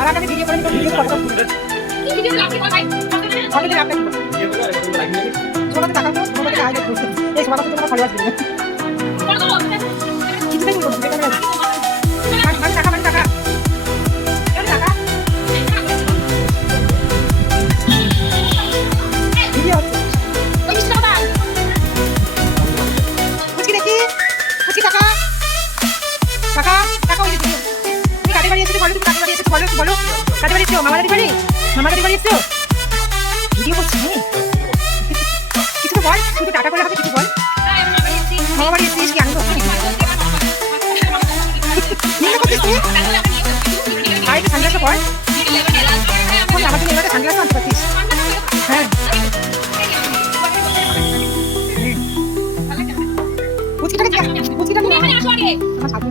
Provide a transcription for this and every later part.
আর আমি ভিডিও করে ভিডিও করব কি ভিডিও আপনি ভাই অলরেডি আপনি ভিডিও করে লাইক নিয়ে ছোটতে টাকা তো ছোটতে আগে করতে এই সবার কাছে তোমার ফলোয়ার দিবেন কিছু নাই বলবো এটা মানে টাকা মানে টাকা কেন টাকা ভিডিও হচ্ছে ওই মিষ্টি টাকা কুচি দেখি কুচি টাকা টাকা টাকা ওই দিও তুমি কাটে বাড়ি এসেছো বলো তুমি কাটে বাড়ি এসেছো বলো কাটে বাড়ি এসেছো মামার বাড়ি এসেছো ভিডিও করছি কিছু বল শুধু টাটা করে হবে কিছু বল মামার বাড়ি এসেছিস কি আনন্দ আর একটু সানগ্লাসটা পর আমার জন্য এবার সানগ্লাস আনতে পারছিস হ্যাঁ কুচিটাকে নিয়ে আমার সাথে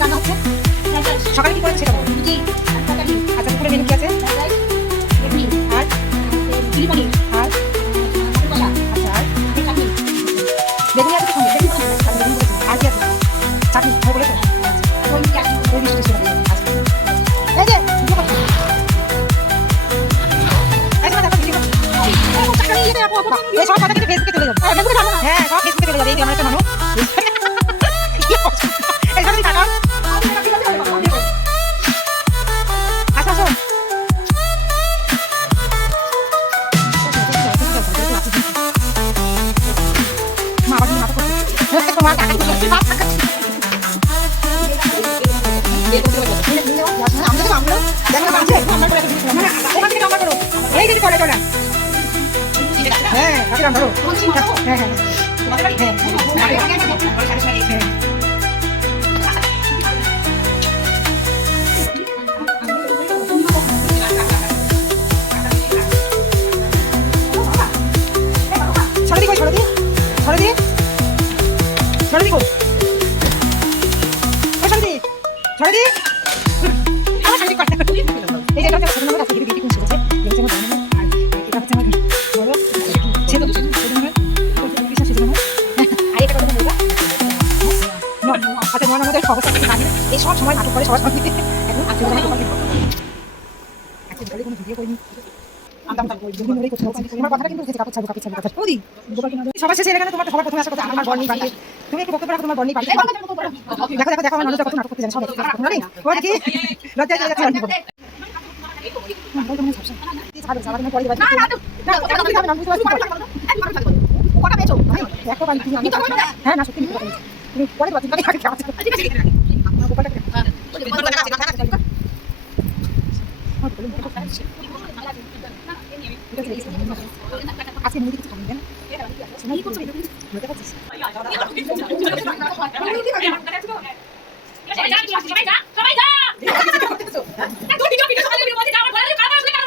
রান্না হচ্ছে সকালে কি করেছে সেটা বলো আচ্ছা দুপুরে মেনু কি আছে আর আর আচ্ছা আর বেগুনি আছে সঙ্গে আর কি আছে চাটনি বলে তো এই যে এই সব কথা কিন্তু ফেসবুকে চলে যাবে হ্যাঁ সব ফেসবুকে চলে যাবে এই আমার একটা মানুষ এই সব সময় নাটক করে সবার সঙ্গে এখন আজকে কোনো ভিডিও করিনি তোমার কথাটা কিন্তু কাপড় ছাড়বো কথা সবার শেষে এখানে তোমার সবার প্রথমে আসার কথা আমার বর্ণি বাড়ি তুমি একটু বক্তব্য রাখো তোমার বর্ণি বাড়ি দেখো আমার মানুষ কত নাটক করতে জানে সবাই দেখি লজ্জায় চলে যাচ্ছে হ্যাঁ না সত্যি তুমি পরে আজকে মুড়ি কিছু খাবেন দেন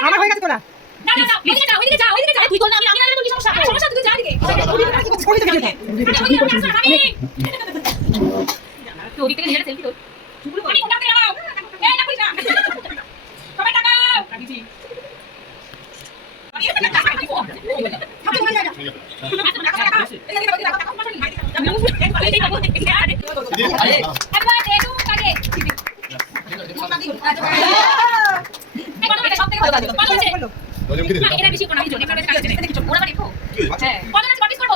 আমার হয়ে গেছে তোরা এটা বেশি কোন কিছু এবারে কাজ দেখো ওরা দেখো হ্যাঁ 50 40 করব